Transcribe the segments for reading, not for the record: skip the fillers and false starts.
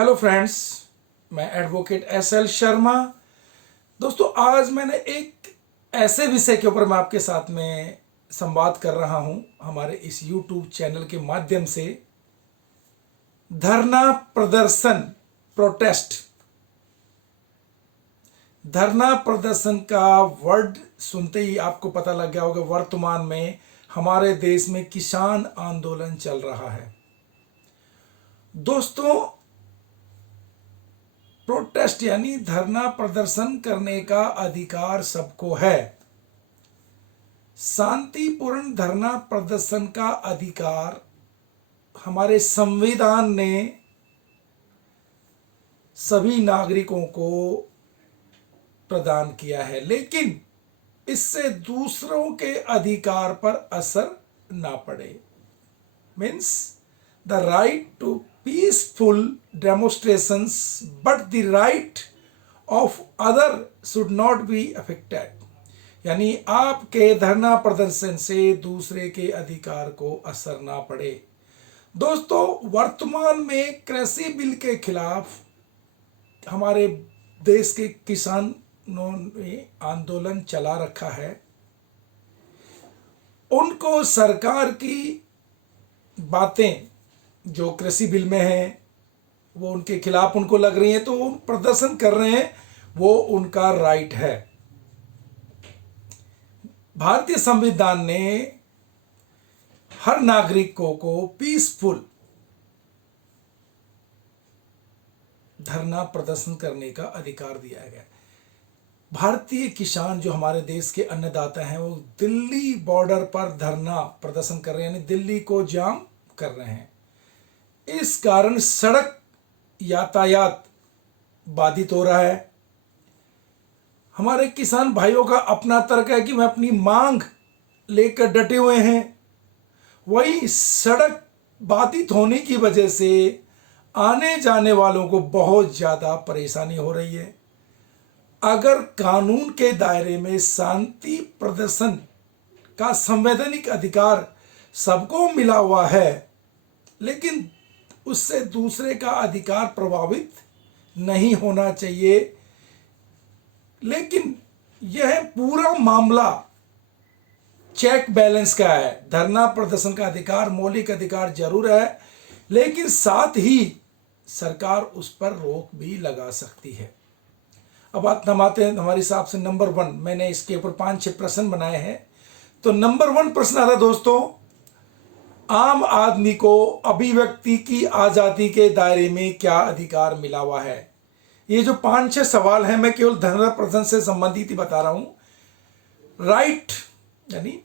Hello friends, मैं advocate SL. Sharma. दोस्तों, आज मैंने एक ऐसे विषय के ऊपर मैं आपके साथ में संवाद कर रहा हूं हमारे इस यूट्यूब चैनल के माध्यम से। धरना प्रदर्शन, प्रोटेस्ट। धरना प्रदर्शन का वर्ड सुनते ही आपको पता लग गया होगा, वर्तमान में हमारे देश में किसान आंदोलन चल रहा है। दोस्तों, प्रोटेस्ट यानी धरना प्रदर्शन करने का अधिकार सबको है। शांतिपूर्ण धरना प्रदर्शन का अधिकार हमारे संविधान ने सभी नागरिकों को प्रदान किया है, लेकिन इससे दूसरों के अधिकार पर असर ना पड़े। Means the right to peaceful demonstrations, but the right of other should not be affected। यानी आपके धरना प्रदर्शन से दूसरे के अधिकार को असर ना पड़े। दोस्तों, वर्तमान में कृषि बिल के खिलाफ हमारे देश के किसानों ने आंदोलन चला रखा है। उनको सरकार की बातें जो कृषि बिल में है वो उनके खिलाफ उनको लग रही हैं, तो वो प्रदर्शन कर रहे हैं, वो उनका राइट है। भारतीय संविधान ने हर नागरिकों को पीसफुल धरना प्रदर्शन करने का अधिकार दिया गया। भारतीय किसान जो हमारे देश के अन्नदाता हैं, वो दिल्ली बॉर्डर पर धरना प्रदर्शन कर रहे हैं, यानी दिल्ली को जाम कर रहे हैं। इस कारण सड़क यातायात बाधित हो रहा है। हमारे किसान भाइयों का अपना तर्क है कि वह अपनी मांग लेकर डटे हुए हैं। वही सड़क बाधित होने की वजह से आने जाने वालों को बहुत ज़्यादा परेशानी हो रही है। अगर कानून के दायरे में शांति प्रदर्शन का संवैधानिक अधिकार सबको मिला हुआ है, लेकिन उससे दूसरे का अधिकार प्रभावित नहीं होना चाहिए। लेकिन यह पूरा मामला चेक बैलेंस का है। धरना प्रदर्शन का अधिकार मौलिक अधिकार जरूर है, लेकिन साथ ही सरकार उस पर रोक भी लगा सकती है। अब बात हम आते हैं हमारे हिसाब से नंबर 1। मैंने इसके ऊपर 5-6 प्रश्न बनाए हैं। तो नंबर 1 प्रश्न आता है दोस्तों, आम आदमी को अभिव्यक्ति की आज़ादी के दायरे में क्या अधिकार मिला हुआ है? ये जो 5-6 सवाल हैं, मैं केवल धरना प्रदर्शन से संबंधित ही बता रहा हूं। राइट यानी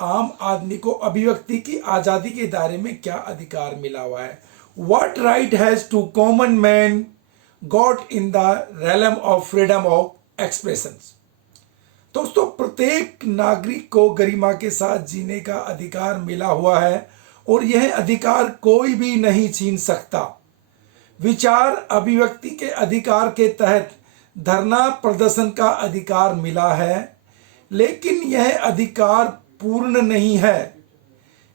आम आदमी को अभिव्यक्ति की आज़ादी के दायरे में क्या अधिकार मिला हुआ है? What right has to common man got in the realm of freedom of expression. दोस्तों, प्रत्येक नागरिक को गरिमा के साथ जीने का अधिकार मिला हुआ है और यह अधिकार कोई भी नहीं छीन सकता। विचार अभिव्यक्ति के अधिकार के तहत धरना प्रदर्शन का अधिकार मिला है, लेकिन यह अधिकार पूर्ण नहीं है।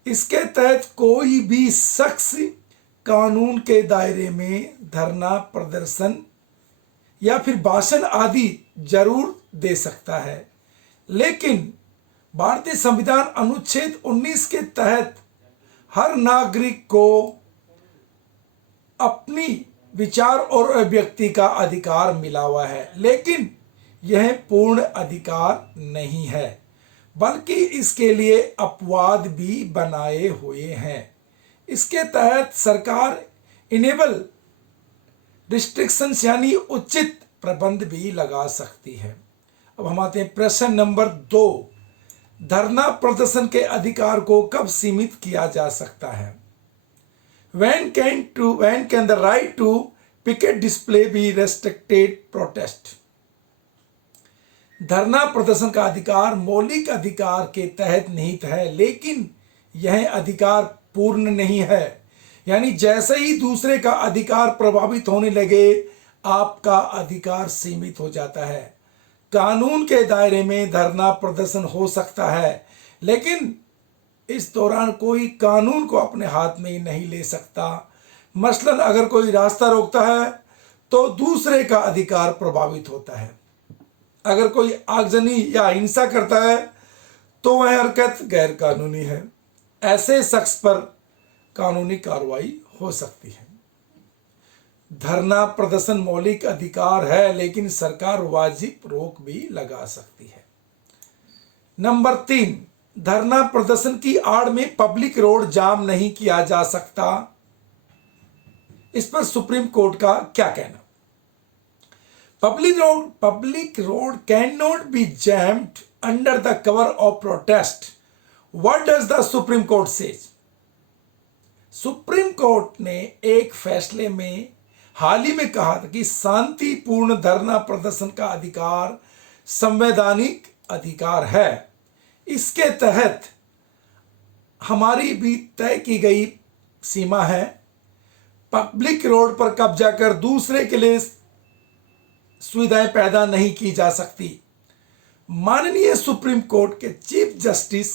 इसके तहत कोई भी शख्स कानून के दायरे में धरना प्रदर्शन या फिर भाषण आदि जरूर दे सकता है, लेकिन भारतीय संविधान अनुच्छेद 19 के तहत हर नागरिक को अपनी विचार और अभिव्यक्ति का अधिकार मिला हुआ है, लेकिन यह पूर्ण अधिकार नहीं है, बल्कि इसके लिए अपवाद भी बनाए हुए हैं। इसके तहत सरकार इनेबल रिस्ट्रिक्शंस यानी उचित प्रबंध भी लगा सकती है। अब हम आते हैं प्रश्न नंबर 2। धरना प्रदर्शन के अधिकार को कब सीमित किया जा सकता है? When can the right to picket display be restricted? Protest। धरना प्रदर्शन का अधिकार मौलिक अधिकार के तहत निहित है, लेकिन यह अधिकार पूर्ण नहीं है। यानी जैसे ही दूसरे का अधिकार प्रभावित होने लगे, आपका अधिकार सीमित हो जाता है। कानून के दायरे में धरना प्रदर्शन हो सकता है, लेकिन इस दौरान कोई कानून को अपने हाथ में नहीं ले सकता। मसलन अगर कोई रास्ता रोकता है तो दूसरे का अधिकार प्रभावित होता है। अगर कोई आगजनी या हिंसा करता है तो वह हरकत गैर कानूनी है। ऐसे शख्स पर कानूनी कार्रवाई हो सकती है। धरना प्रदर्शन मौलिक अधिकार है, लेकिन सरकार वाजिब रोक भी लगा सकती है। नंबर 3, धरना प्रदर्शन की आड़ में पब्लिक रोड जाम नहीं किया जा सकता। इस पर सुप्रीम कोर्ट का क्या कहना? Public road cannot be jammed under the cover of protest. What does the Supreme Court says? Supreme court ने एक फैसले में हाल ही में कहा था कि शांतिपूर्ण धरना प्रदर्शन का अधिकार संवैधानिक अधिकार है। इसके तहत हमारी भी तय की गई सीमा है। पब्लिक रोड पर कब्जा कर दूसरे के लिए सुविधाएं पैदा नहीं की जा सकती। माननीय सुप्रीम कोर्ट के चीफ जस्टिस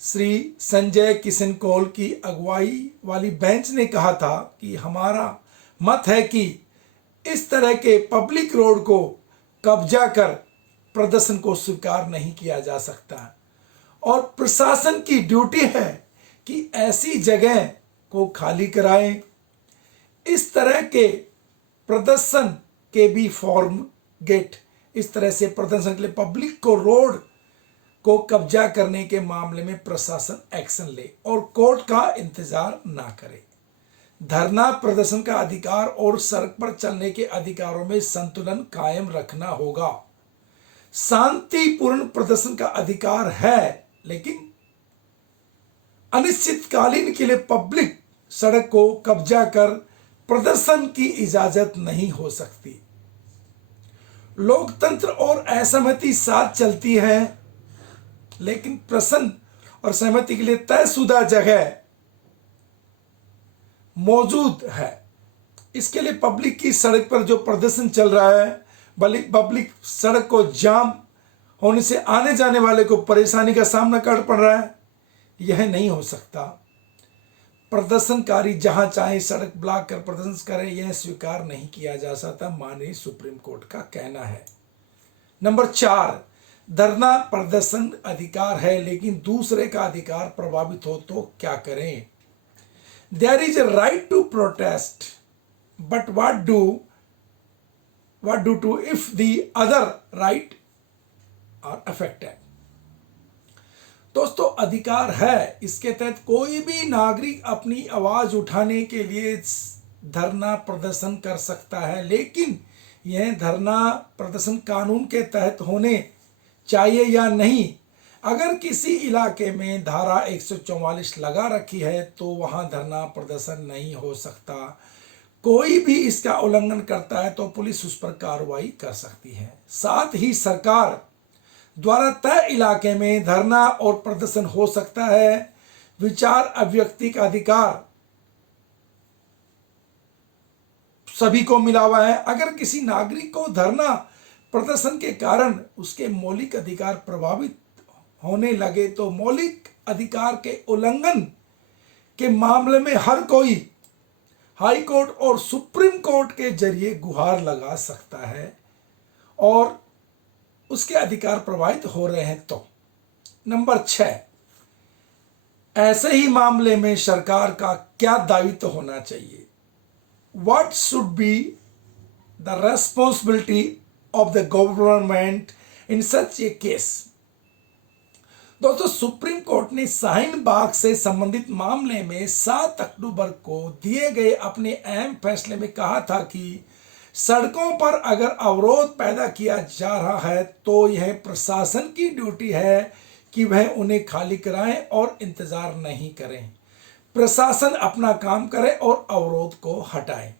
श्री संजय किशन कौल की अगुवाई वाली बेंच ने कहा था कि हमारा मत है कि इस तरह के पब्लिक रोड को कब्जा कर प्रदर्शन को स्वीकार नहीं किया जा सकता और प्रशासन की ड्यूटी है कि ऐसी जगह को खाली कराएं। इस तरह के प्रदर्शन के भी फॉर्म गेट, इस तरह से प्रदर्शन के लिए पब्लिक को रोड को कब्जा करने के मामले में प्रशासन एक्शन ले और कोर्ट का इंतजार ना करे। धरना प्रदर्शन का अधिकार और सड़क पर चलने के अधिकारों में संतुलन कायम रखना होगा। शांतिपूर्ण प्रदर्शन का अधिकार है, लेकिन अनिश्चितकालीन के लिए पब्लिक सड़क को कब्जा कर प्रदर्शन की इजाजत नहीं हो सकती। लोकतंत्र और असहमति साथ चलती है, लेकिन प्रश्न और सहमति के लिए तयशुदा जगह मौजूद है। इसके लिए पब्लिक की सड़क पर जो प्रदर्शन चल रहा है, पब्लिक सड़क को जाम होने से आने जाने वाले को परेशानी का सामना कर पड़ रहा है, यह नहीं हो सकता। प्रदर्शनकारी जहां चाहे सड़क ब्लॉक कर प्रदर्शन करें, यह स्वीकार नहीं किया जा सकता, माननीय सुप्रीम कोर्ट का कहना है। नंबर 4, धरना प्रदर्शन अधिकार है, लेकिन दूसरे का अधिकार प्रभावित हो तो क्या करें? There is a right to protest, but what do to if the other right are affected? दोस्तों, अधिकार है, इसके तहत कोई भी नागरिक अपनी आवाज उठाने के लिए धरना प्रदर्शन कर सकता है, लेकिन यह धरना प्रदर्शन कानून के तहत होने चाहिए या नहीं। अगर किसी इलाके में धारा 144 लगा रखी है तो वहां धरना प्रदर्शन नहीं हो सकता। कोई भी इसका उल्लंघन करता है तो पुलिस उस पर कार्रवाई कर सकती है। साथ ही सरकार द्वारा तय इलाके में धरना और प्रदर्शन हो सकता है। विचार अभिव्यक्ति का अधिकार सभी को मिला हुआ है। अगर किसी नागरिक को धरना प्रदर्शन के कारण उसके मौलिक अधिकार प्रभावित होने लगे तो मौलिक अधिकार के उल्लंघन के मामले में हर कोई हाई कोर्ट और सुप्रीम कोर्ट के जरिए गुहार लगा सकता है और उसके अधिकार प्रभावित हो रहे हैं तो। नंबर 6, ऐसे ही मामले में सरकार का क्या दायित्व होना चाहिए? What should be the responsibility of the government in such a case? दोस्तों, सुप्रीम कोर्ट ने शाहीन बाग से संबंधित मामले में 7 अक्टूबर को दिए गए अपने अहम फैसले में कहा था कि सड़कों पर अगर अवरोध पैदा किया जा रहा है तो यह प्रशासन की ड्यूटी है कि वह उन्हें खाली कराएं और इंतजार नहीं करें। प्रशासन अपना काम करे और अवरोध को हटाए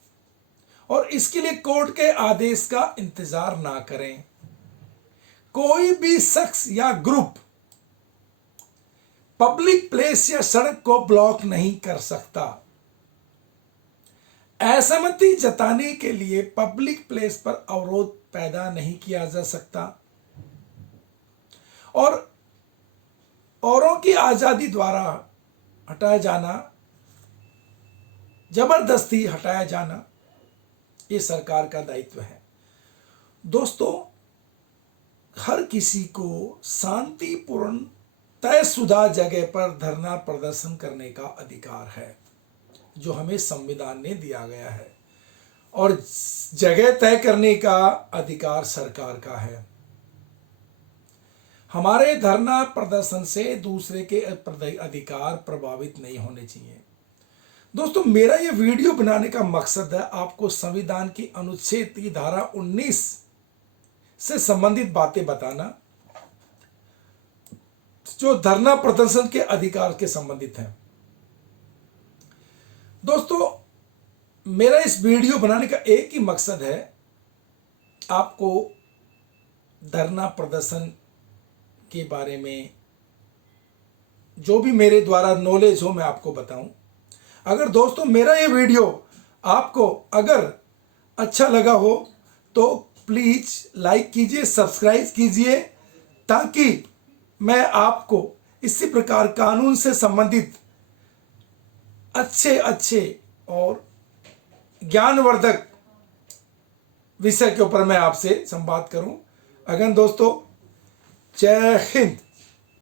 और इसके लिए कोर्ट के आदेश का इंतजार ना करें। कोई भी शख्स या ग्रुप पब्लिक प्लेस या सड़क को ब्लॉक नहीं कर सकता। असहमति जताने के लिए पब्लिक प्लेस पर अवरोध पैदा नहीं किया जा सकता और औरों की आजादी द्वारा हटाया जाना जबरदस्ती हटाया जाना ये सरकार का दायित्व है। दोस्तों, हर किसी को शांतिपूर्ण तयशुदा जगह पर धरना प्रदर्शन करने का अधिकार है जो हमें संविधान ने दिया गया है, और जगह तय करने का अधिकार सरकार का है। हमारे धरना प्रदर्शन से दूसरे के अधिकार प्रभावित नहीं होने चाहिए। दोस्तों, मेरा यह वीडियो बनाने का मकसद है आपको संविधान की अनुच्छेद की धारा 19 से संबंधित बातें बताना जो धरना प्रदर्शन के अधिकार के संबंधित है। दोस्तों, मेरा इस वीडियो बनाने का एक ही मकसद है आपको धरना प्रदर्शन के बारे में जो भी मेरे द्वारा नॉलेज हो मैं आपको बताऊं। अगर दोस्तों मेरा ये वीडियो आपको अगर अच्छा लगा हो तो प्लीज़ लाइक कीजिए, सब्सक्राइब कीजिए, ताकि मैं आपको इसी प्रकार कानून से संबंधित अच्छे अच्छे और ज्ञानवर्धक विषय के ऊपर मैं आपसे संवाद करूं। अगन दोस्तों, जय हिंद।